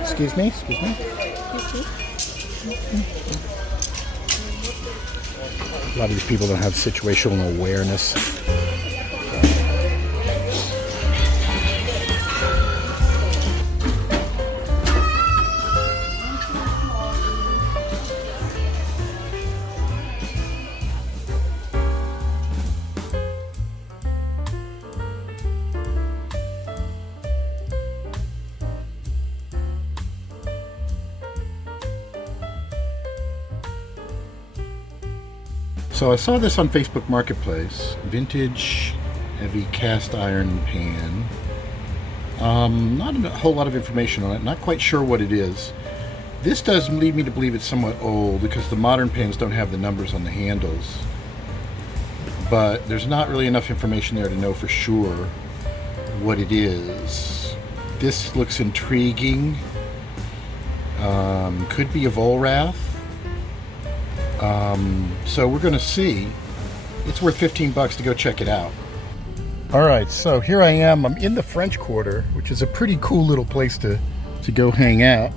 Excuse me? Excuse me? A lot of these people don't have situational awareness. So I saw this on Facebook Marketplace, vintage heavy cast iron pan. Not a whole lot of information on it, not quite sure what it is. This does lead me to believe it's somewhat old because the modern pans don't have the numbers on the handles. But there's not really enough information there to know for sure what it is. This looks intriguing. Could be a Volrath. So we're going to see. It's worth 15 bucks to go check it out. Alright, so here I am. I'm in the French Quarter, which is a pretty cool little place to go hang out.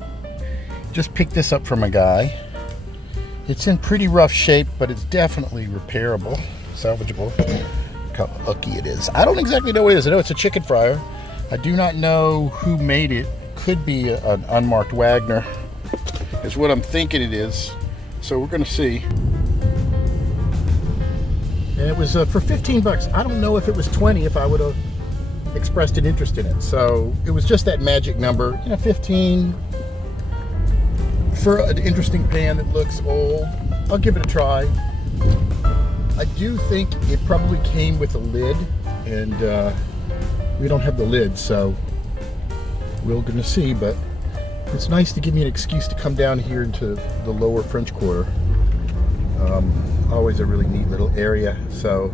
Just picked this up from a guy. It's in pretty rough shape, but it's definitely repairable, salvageable. Look how lucky it is. I don't exactly know what it is. I know it's a chicken fryer. I do not know who made it. Could be an unmarked Wagner, is what I'm thinking it is. So we're going to see. And it was for 15 bucks. I don't know if it was 20 if I would have expressed an interest in it. So it was just that magic number, 15 for an interesting pan that looks old. I'll give it a try. I do think it probably came with a lid, and we don't have the lid, so we're going to see. But it's nice to give me an excuse to come down here into the lower French Quarter. Always a really neat little area. So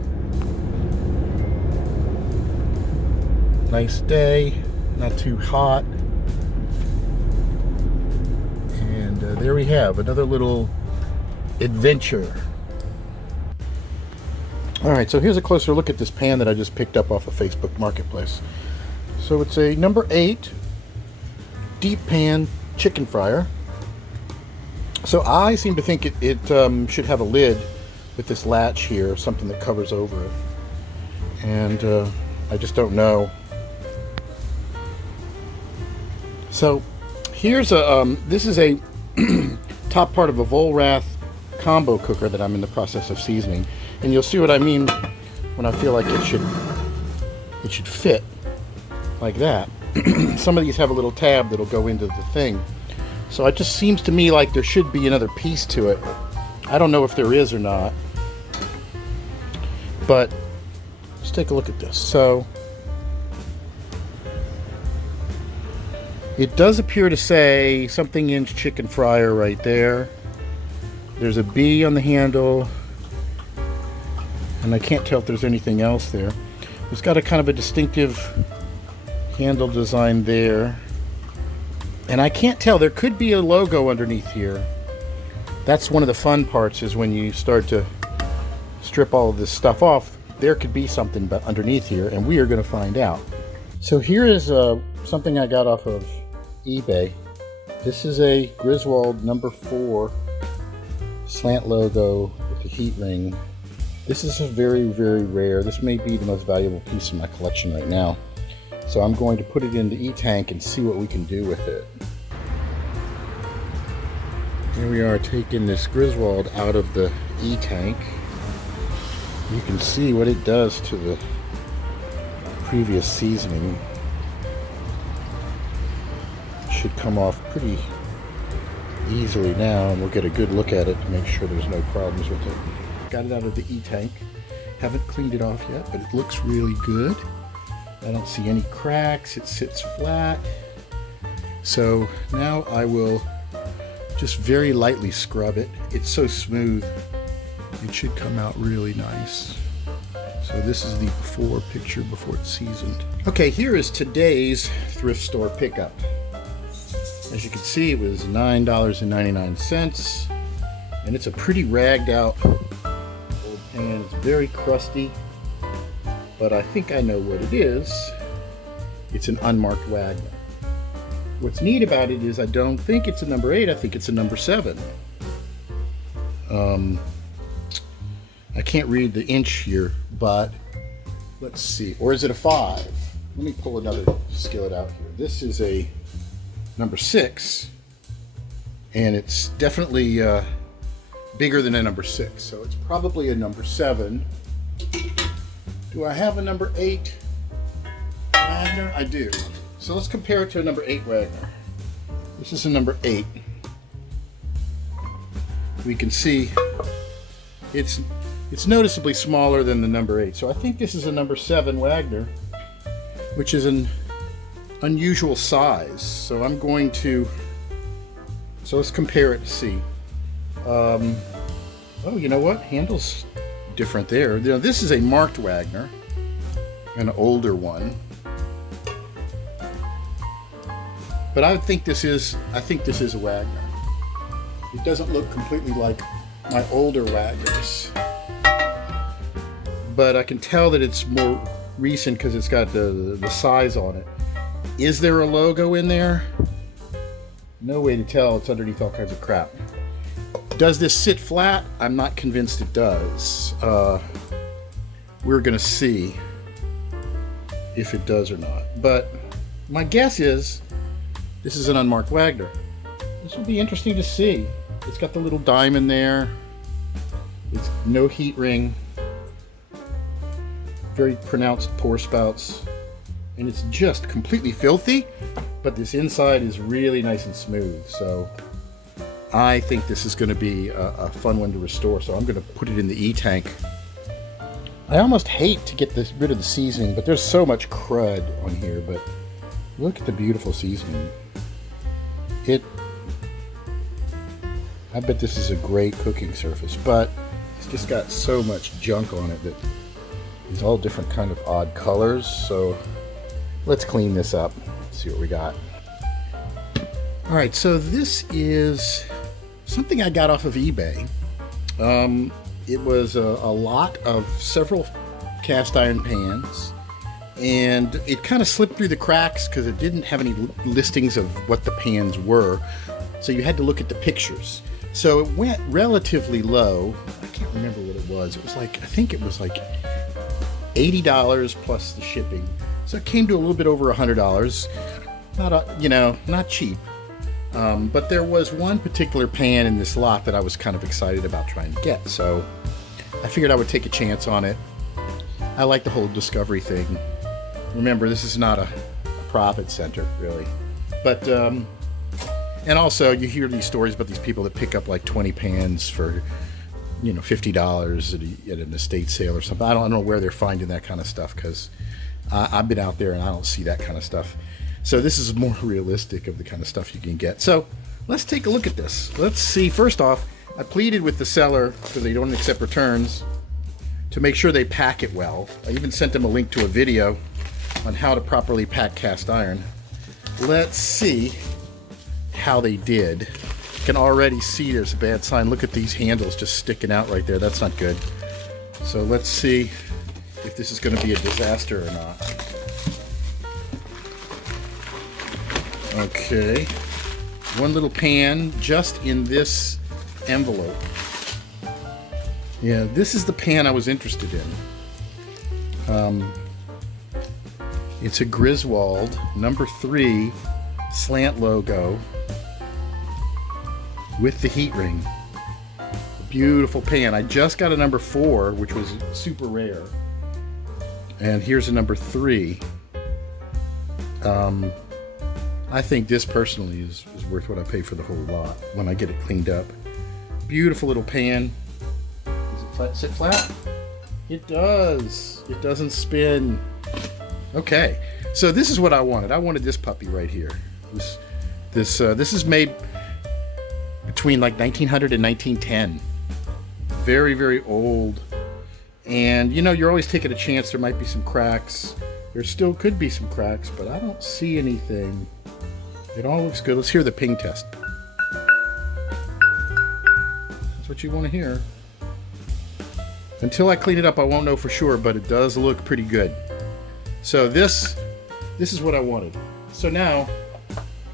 nice day, not too hot, and there we have another little adventure. Alright, so here's a closer look at this pan that I just picked up off of Facebook Marketplace. So it's a number 8 deep pan chicken fryer. So I seem to think it should have a lid with this latch here, something that covers over it. And I just don't know. So here's a, this is a top part of a Volrath combo cooker that I'm in the process of seasoning. And you'll see what I mean when I feel like it should fit like that. Some of these have a little tab that'll go into the thing. So it just seems to me like there should be another piece to it. I don't know if there is or not. But let's take a look at this. So it does appear to say something inch chicken fryer right there. There's a B on the handle. And I can't tell if there's anything else there. It's got a kind of a distinctive handle design there. And I can't tell. There could be a logo underneath here. That's one of the fun parts, is when you start to strip all of this stuff off, there could be something but underneath here, and we are going to find out. So here is something I got off of eBay. This is a Griswold number 4 slant logo with the heat ring. This is a very, very rare. This may be the most valuable piece in my collection right now. So I'm going to put it in the E-tank and see what we can do with it. Here we are taking this Griswold out of the E-tank. You can see what it does to the previous seasoning. It should come off pretty easily now, and we'll get a good look at it to make sure there's no problems with it. Got it out of the E-tank. Haven't cleaned it off yet, but it looks really good. I don't see any cracks. It sits flat. So now I will just very lightly scrub it. It's so smooth. It should come out really nice. So this is the before picture before it's seasoned. Okay, here is today's thrift store pickup. As you can see, it was $9.99. And it's a pretty ragged out old and it's very crusty, but I think I know what it is. It's an unmarked Wagner. What's neat about it is I don't think it's a number 8, I think it's a number 7. I can't read the inch here, but let's see. Or is it a 5? Let me pull another skillet out here. This is a number 6, and it's definitely bigger than a number 6, so it's probably a number 7. Do I have a number 8 Wagner? I do. So let's compare it to a number 8 Wagner. This is a number 8. We can see it's noticeably smaller than the number 8. So I think this is a number 7 Wagner, which is an unusual size. So I'm going to, so let's compare it to see. Oh, you know what? Handle's different there. You know, this is a marked Wagner, an older one. But I think this is a Wagner. It doesn't look completely like my older Wagners, but I can tell that it's more recent because it's got the size on it. Is there a logo in there? No way to tell. It's underneath all kinds of crap. Does this sit flat? I'm not convinced it does. We're gonna see if it does or not. But my guess is this is an unmarked Wagner. This will be interesting to see. It's got the little diamond there. It's no heat ring. Very pronounced pour spouts. And it's just completely filthy, but this inside is really nice and smooth. So I think this is going to be a fun one to restore. So I'm going to put it in the E-tank. I almost hate to get rid of the seasoning, but there's so much crud on here. But look at the beautiful seasoning. I bet this is a great cooking surface, but it's just got so much junk on it that it's all different kind of odd colors. So let's clean this up, see what we got. All right, so this is something I got off of eBay. It was a lot of several cast iron pans, and it kind of slipped through the cracks because it didn't have any listings of what the pans were, so you had to look at the pictures. So it went relatively low. I can't remember what it was. It was like, I think it was like $80 plus the shipping. So it came to a little bit over $100. Not cheap. But there was one particular pan in this lot that I was kind of excited about trying to get. So I figured I would take a chance on it. I like the whole discovery thing. Remember, this is not a profit center, really. But, and also you hear these stories about these people that pick up like 20 pans for, $50 at an estate sale or something. I don't know where they're finding that kind of stuff, because I've been out there and I don't see that kind of stuff. So this is more realistic of the kind of stuff you can get. So let's take a look at this. Let's see. First off, I pleaded with the seller, because they don't accept returns, to make sure they pack it well. I even sent them a link to a video on how to properly pack cast iron. Let's see how they did. You can already see there's a bad sign. Look at these handles just sticking out right there. That's not good. So let's see if this is going to be a disaster or not. Okay, one little pan just in this envelope. Yeah, this is the pan I was interested in. It's a Griswold number 3 slant logo with the heat ring. Beautiful pan. I just got a number 4, which was super rare. And here's a number 3. I think this personally is worth what I pay for the whole lot when I get it cleaned up. Beautiful little pan. Does it sit flat? It does. It doesn't spin. Okay, so this is what I wanted. I wanted this puppy right here. This is made between like 1900 and 1910. Very, very old. And you're always taking a chance there might be some cracks. There still could be some cracks, but I don't see anything. It all looks good. Let's hear the ping test. That's what you want to hear. Until I clean it up, I won't know for sure, but it does look pretty good. So this is what I wanted. So now,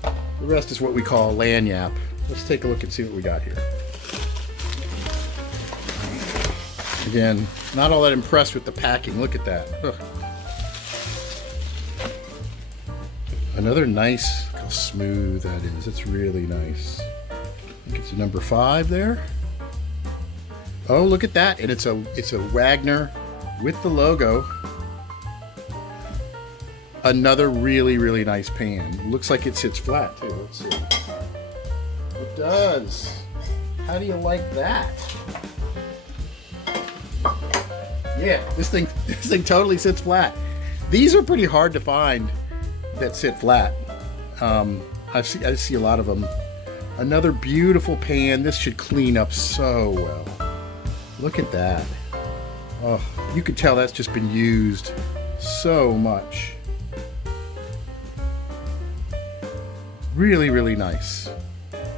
the rest is what we call a lanyap. Let's take a look and see what we got here. Again, not all that impressed with the packing. Look at that. Ugh. Another nice, look how smooth that is. It's really nice. I think it's a number 5 there. Oh, look at that. And it's a Wagner with the logo. Another really, really nice pan. Looks like it sits flat too. Let's see. It does. How do you like that? Yeah, this thing totally sits flat. These are pretty hard to find that sit flat. I see a lot of them. Another beautiful pan. This should clean up so well. Look at that. Oh, you can tell that's just been used so much. Really, really nice.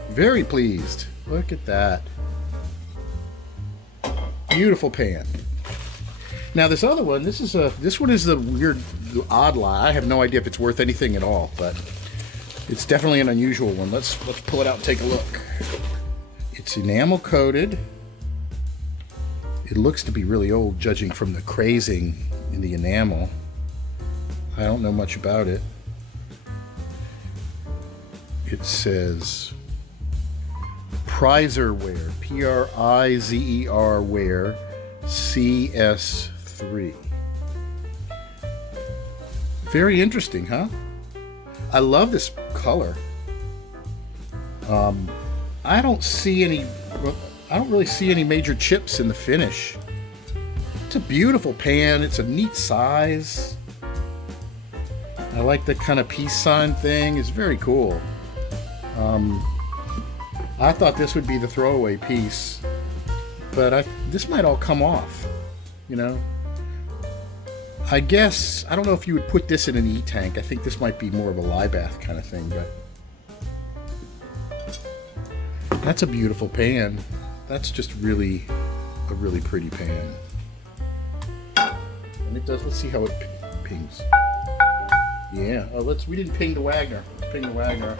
Very pleased. Look at that. Beautiful pan. Now this other one, this one is the weird, odd lie. I have no idea if it's worth anything at all, but it's definitely an unusual one. Let's pull it out and take a look. It's enamel coated. It looks to be really old, judging from the crazing in the enamel. I don't know much about it. It says Prizerware, Prizer ware, CS3. Very interesting, huh? I love this color. I don't really see any major chips in the finish. It's a beautiful pan. It's a neat size. I like the kind of peace sign thing. It's very cool. I thought this would be the throwaway piece, but this might all come off, you know. I guess, I don't know if you would put this in an E-tank. I think this might be more of a lye bath kind of thing, but that's a beautiful pan. That's just really a really pretty pan. And it does, let's see how it pings. Yeah, oh, we didn't ping the Wagner. Let's ping the Wagner.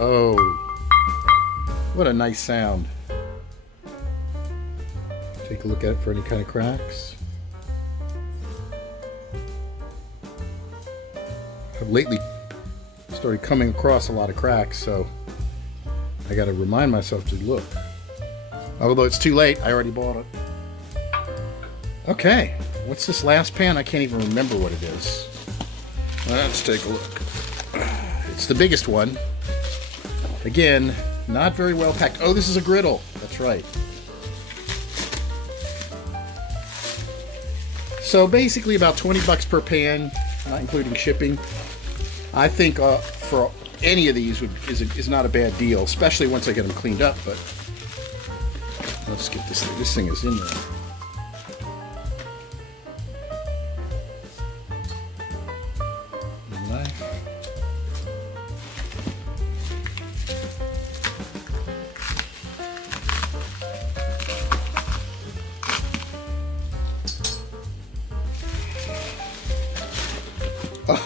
Oh, what a nice sound. Take a look at it for any kind of cracks. I've lately started coming across a lot of cracks, so I got to remind myself to look. Although it's too late, I already bought it. Okay, what's this last pan? I can't even remember what it is. Let's take a look. It's the biggest one. Again, not very well packed. Oh, this is a griddle. That's right. So basically about 20 bucks per pan, not including shipping. I think for any of these is not a bad deal, especially once I get them cleaned up. But let's get this thing. This thing is in there.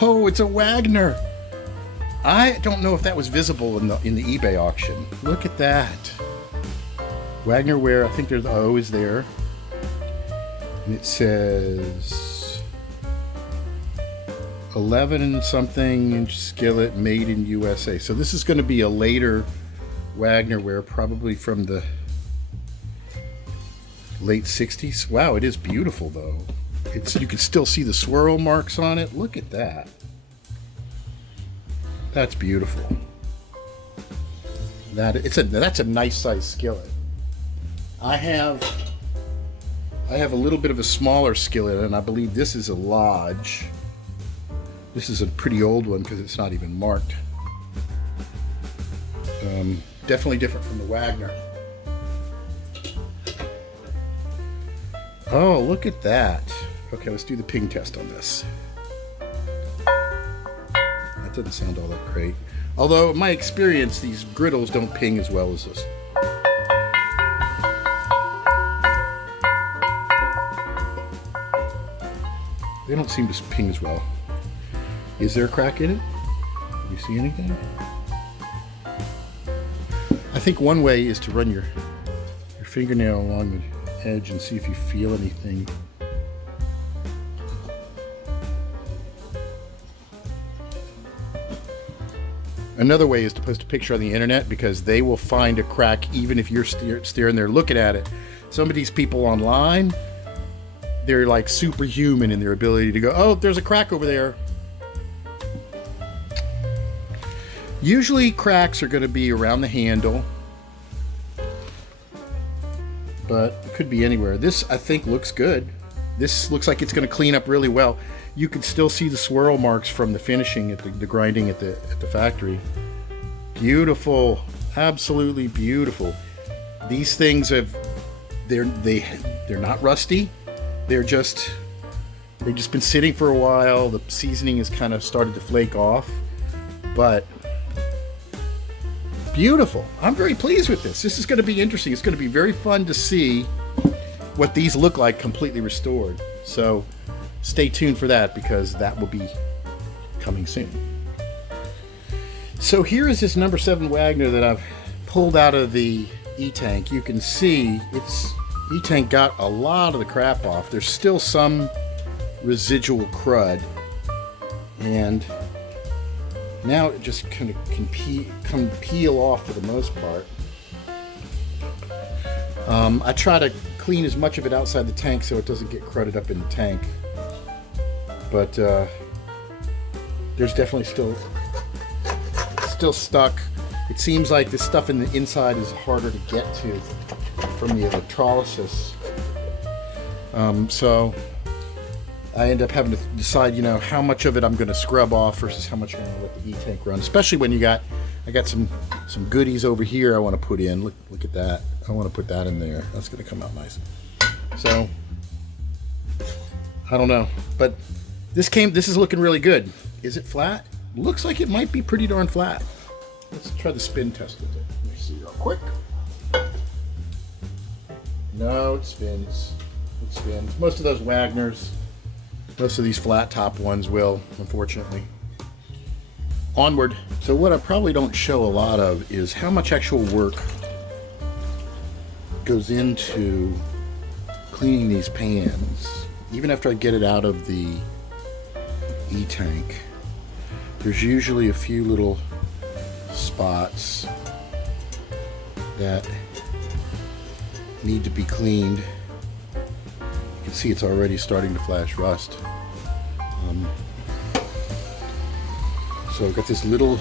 Oh, it's a Wagner. I don't know if that was visible in the eBay auction. Look at that. Wagner ware, I think there's the O is there. And it says 11 and something inch skillet made in USA. So this is going to be a later Wagner ware, probably from the late 60s. Wow, it is beautiful though. You can still see the swirl marks on it. Look at that. That's beautiful. That's a nice size skillet. I have a little bit of a smaller skillet, and I believe this is a Lodge. This is a pretty old one because it's not even marked. Definitely different from the Wagner. Oh, look at that. Okay, let's do the ping test on this. That doesn't sound all that great. Although, in my experience, these griddles don't ping as well as this. They don't seem to ping as well. Is there a crack in it? Do you see anything? I think one way is to run your fingernail along the edge and see if you feel anything. Another way is to post a picture on the internet, because they will find a crack even if you're staring there looking at it. Some of these people online, they're like superhuman in their ability to go, oh, there's a crack over there. Usually cracks are going to be around the handle, but it could be anywhere. This, I think, looks good. This looks like it's going to clean up really well. You can still see the swirl marks from the finishing at the grinding at the factory. Beautiful, absolutely beautiful. These things they're not rusty. They've just been sitting for a while. The seasoning has kind of started to flake off, but beautiful. I'm very pleased with this. This is going to be interesting. It's going to be very fun to see what these look like completely restored. So stay tuned for that, because that will be coming soon. So here is this number 7 Wagner that I've pulled out of the E-tank. You can see it's E-tank got a lot of the crap off. There's still some residual crud, and now it just kind of can peel off for the most part. I try to clean as much of it outside the tank so it doesn't get crudded up in the tank. But there's definitely still stuck. It seems like the stuff in the inside is harder to get to from the electrolysis. So I end up having to decide, how much of it I'm going to scrub off versus how much I'm going to let the E-tank run. Especially when I got some goodies over here I want to put in. Look at that. I want to put that in there. That's going to come out nice. So I don't know, but this is looking really good. Is it flat? Looks like it might be pretty darn flat. Let's try the spin test with it. Let me see real quick. No, it spins. It spins. Most of those Wagners, most of these flat top ones will, unfortunately. Onward. So what I probably don't show a lot of is how much actual work goes into cleaning these pans. Even after I get it out of the E-tank, there's usually a few little spots that need to be cleaned. You can see it's already starting to flash rust. So I've got this little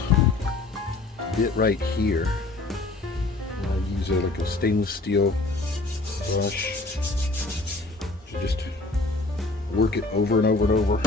bit right here. And I use like a stainless steel brush to just work it over and over and over.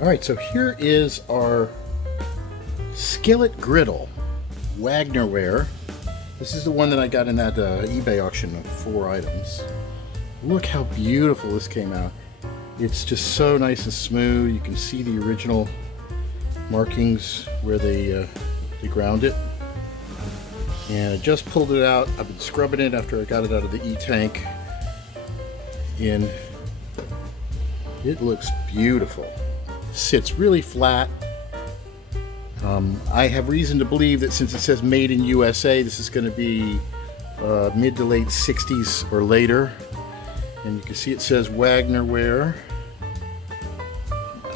Alright, so here is our skillet griddle, Wagnerware. This is the one that I got in that eBay auction of 4 items. Look how beautiful this came out. It's just so nice and smooth. You can see the original markings where they ground it. And I just pulled it out. I've been scrubbing it after I got it out of the E-tank. And it looks beautiful. Sits really flat. I have reason to believe that since it says made in USA, this is going to be mid to late 60s or later. And you can see it says Wagnerware.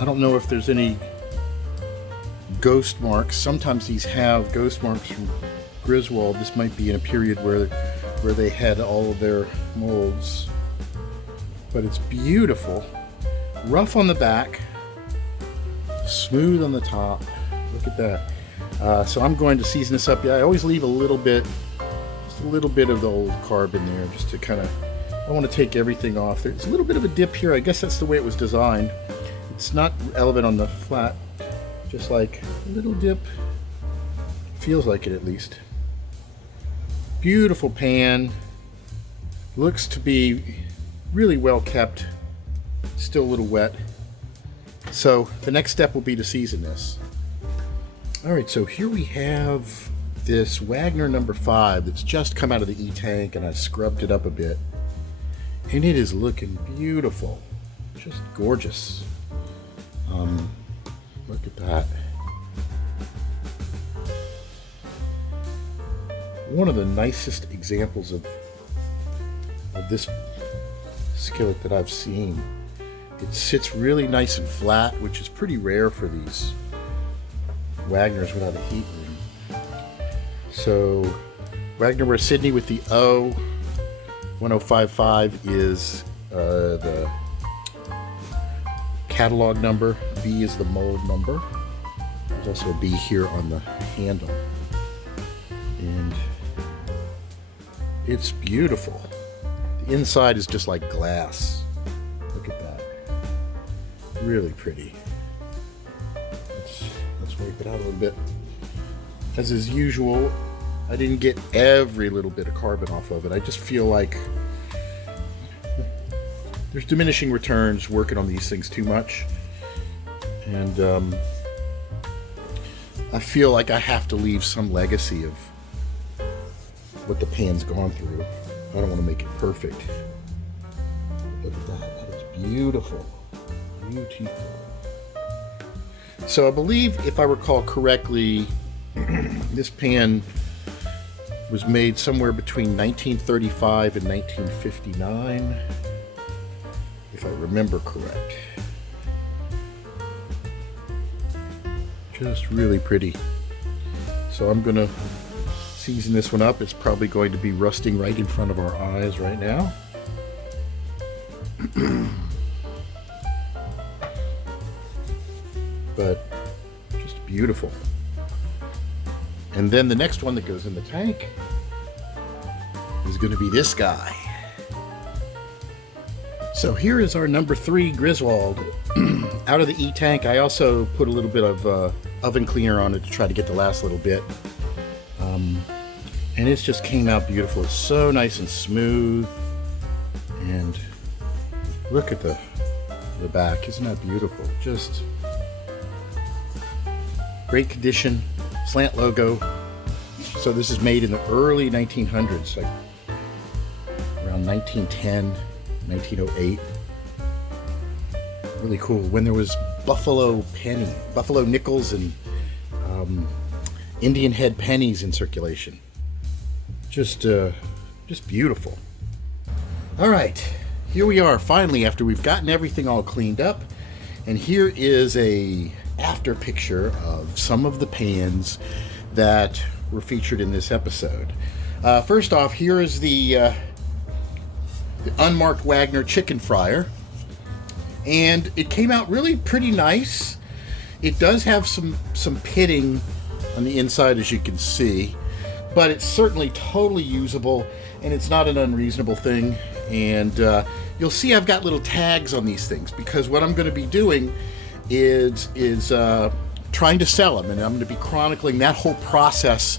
I don't know if there's any ghost marks. Sometimes these have ghost marks from Griswold. This might be in a period where they had all of their molds. But it's beautiful. Rough on the back. Smooth on the top. Look at that. So I'm going to season this up. Yeah, I always leave a little bit, just a little bit of the old carb in there, just to kind of I want to take everything off. There's a little bit of a dip here. I guess that's the way it was designed. It's not relevant on the flat, just like a little dip. Feels like it at least. Beautiful pan. Looks to be really well kept. Still a little wet. So the next step will be to season this. Alright, so here we have this Wagner number 5 that's just come out of the E-tank, and I scrubbed it up a bit. And it is looking beautiful. Just gorgeous. Look at that. One of the nicest examples of this skillet that I've seen. It sits really nice and flat, which is pretty rare for these Wagners without a heat room. So Wagner Sydney with the O1055 is the catalog number. B is the mold number. There's also a B here on the handle. And it's beautiful. The inside is just like glass. Look at that. Really pretty. Let's wipe it out a little bit. As is usual, I didn't get every little bit of carbon off of it. I just feel like there's diminishing returns working on these things too much. And I feel like I have to leave some legacy of what the pan's gone through. I don't want to make it perfect. Look at that. That is beautiful. Beautiful. So I believe, if I recall correctly, this pan was made somewhere between 1935 and 1959, if I remember correct. Just really pretty. So I'm gonna season this one up. It's probably going to be rusting right in front of our eyes right now. But just beautiful. And then the next one that goes in the tank is going to be this guy. So here is our number 3 Griswold. Out of the E-tank, I also put a little bit of oven cleaner on it to try to get the last little bit. And it just came out beautiful. It's so nice and smooth. And look at the back. Isn't that beautiful? Just great condition. Slant logo. So this is made in the early 1900s, like around 1910, 1908. Really cool. When there was buffalo nickels, and Indian head pennies in circulation. Just beautiful. All right, here we are finally after we've gotten everything all cleaned up, and here is a after picture of some of the pans that were featured in this episode. First off, here is the unmarked Wagner chicken fryer, and it came out really pretty nice. It does have some pitting on the inside, as you can see, but it's certainly totally usable, and it's not an unreasonable thing. And you'll see I've got little tags on these things, because what I'm going to be doing is trying to sell them, and I'm going to be chronicling that whole process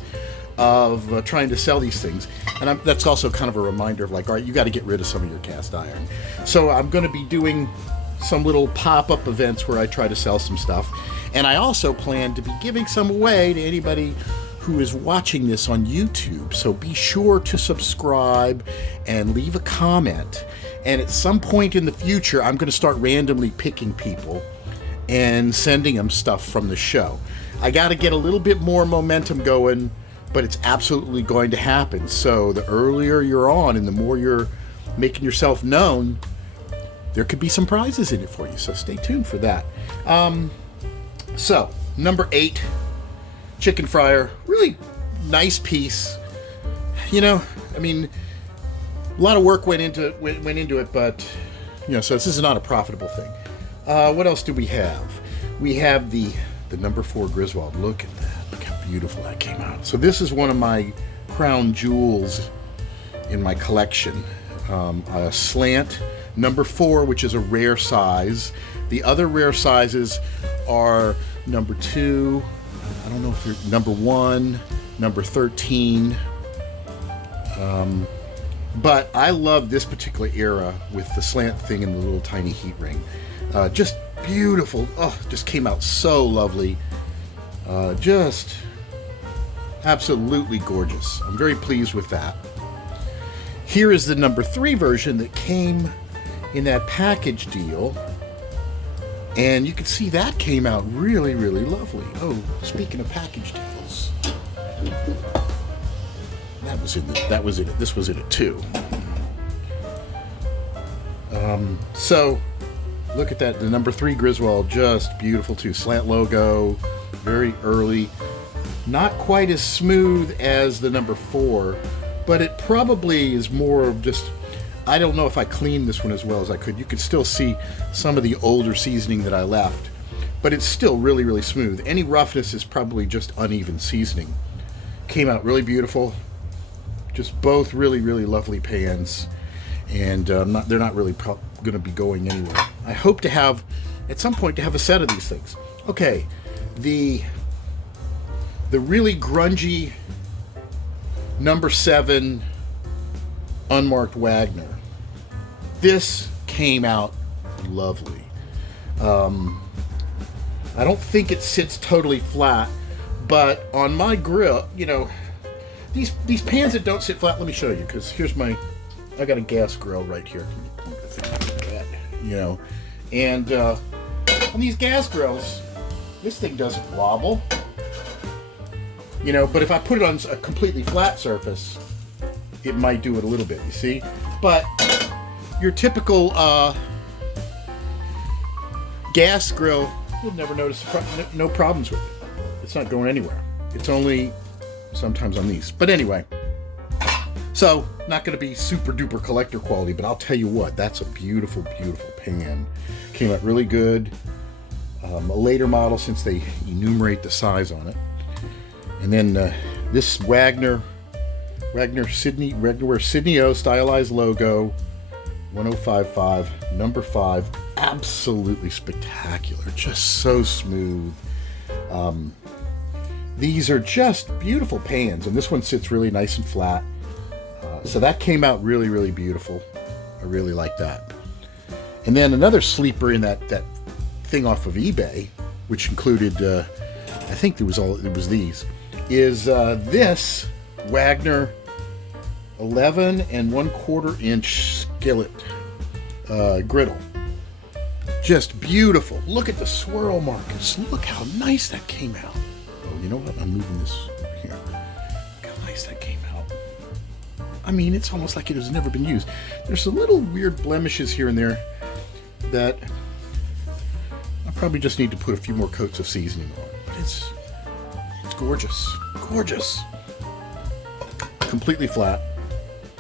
of trying to sell these things. And that's also kind of a reminder of, like, all right, you got to get rid of some of your cast iron. So I'm going to be doing some little pop-up events where I try to sell some stuff, and I also plan to be giving some away to anybody who is watching this on YouTube. So be sure to subscribe and leave a comment. And at some point in the future, I'm going to start randomly picking people and sending them stuff from the show. I got to get a little bit more momentum going, but it's absolutely going to happen. So the earlier you're on and the more you're making yourself known, there could be some prizes in it for you. So stay tuned for that. So number 8, chicken fryer, really nice piece. You know, I mean, a lot of work went into it, but you know, so this is not a profitable thing. What else do we have? We have the number 4 Griswold. Look at that. Look how beautiful that came out. So this is one of my crown jewels in my collection. a slant number 4, which is a rare size. The other rare sizes are number 2, I don't know if you're number 1, number 13. But I love this particular era with the slant thing and the little tiny heat ring. Just beautiful. Oh, just came out so lovely. Just absolutely gorgeous. I'm very pleased with that. Here is the number 3 version that came in that package deal. And you can see that came out really, really lovely. Oh, speaking of package deals. That was in it. This was in it too. So look at that. The number 3 Griswold, just beautiful too. Slant logo, very early. Not quite as smooth as the number 4, but it probably is more of just, I don't know if I cleaned this one as well as I could. You could still see some of the older seasoning that I left, but it's still really, really smooth. Any roughness is probably just uneven seasoning. Came out really beautiful. Just both really, really lovely pans, and they're not really going to be going anywhere. I hope to have, at some point, to have a set of these things. Okay, the really grungy number 7 unmarked Wagner. This came out lovely. I don't think it sits totally flat, but on my grill, you know, these pans that don't sit flat, let me show you, because I got a gas grill right here. You know, and on these gas grills, this thing doesn't wobble. You know, but if I put it on a completely flat surface, it might do it a little bit, you see? But your typical gas grill, you'll never notice no problems with it. It's not going anywhere. It's only sometimes on these. But anyway, so not going to be super duper collector quality, but I'll tell you what, that's a beautiful, beautiful pan. Came out really good. A later model since they enumerate the size on it. And then this Wagner Sydney O stylized logo, 1055, number 5, absolutely spectacular, just so smooth. These are just beautiful pans, and this one sits really nice and flat. So that came out really, really beautiful. I really like that. And then another sleeper in that thing off of eBay, which included, I think it was these, is this Wagner 11 1/4 inch skillet griddle. Just beautiful. Look at the swirl markings. Look how nice that came out. Oh, you know what? I'm moving this over here. Look how nice that came out. I mean, it's almost like it has never been used. There's some little weird blemishes here and there that I probably just need to put a few more coats of seasoning on. But it's gorgeous. Gorgeous. Completely flat.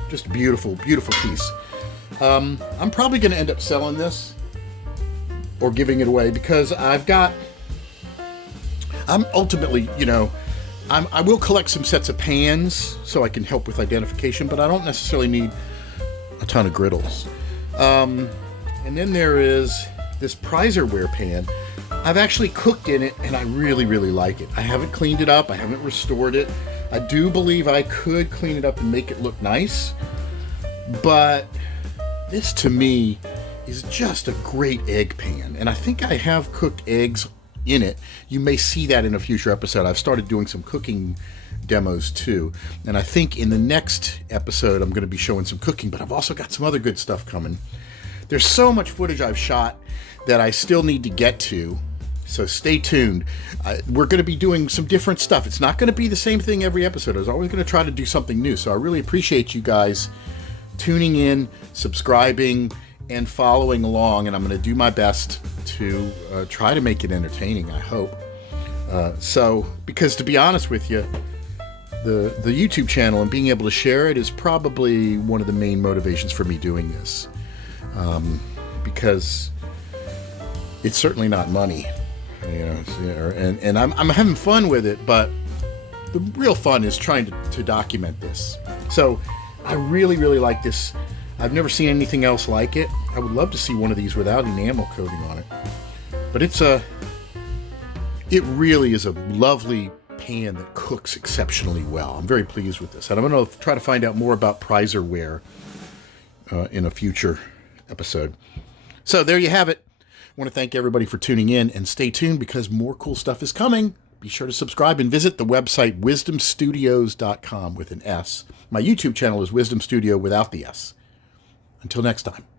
Just a beautiful, beautiful piece. I'm probably going to end up selling this or giving it away because I'm ultimately, you know, I will collect some sets of pans so I can help with identification, but I don't necessarily need a ton of griddles. And then there is this Prizerware pan. I've actually cooked in it, and I really, really like it. I haven't cleaned it up. I haven't restored it. I do believe I could clean it up and make it look nice, but this, to me, is just a great egg pan, and I think I have cooked eggs in it. You may see that in a future episode. I've started doing some cooking demos too, and I think in the next episode I'm going to be showing some cooking, but I've also got some other good stuff coming. There's so much footage I've shot that I still need to get to, so stay tuned. We're going to be doing some different stuff. It's not going to be the same thing every episode. I was always going to try to do something new, so I really appreciate you guys tuning in, subscribing, and following along, and I'm going to do my best to try to make it entertaining, I hope. Because to be honest with you, the YouTube channel and being able to share it is probably one of the main motivations for me doing this. Because it's certainly not money, you know, and I'm having fun with it, but the real fun is trying to document this. So I really, really like this I've never seen anything else like it. I would love to see one of these without enamel coating on it. But it really is a lovely pan that cooks exceptionally well. I'm very pleased with this. And I'm going to try to find out more about Prizerware in a future episode. So there you have it. I want to thank everybody for tuning in, and stay tuned because more cool stuff is coming. Be sure to subscribe and visit the website wisdomstudios.com with an S. My YouTube channel is Wisdom Studio without the S. Until next time.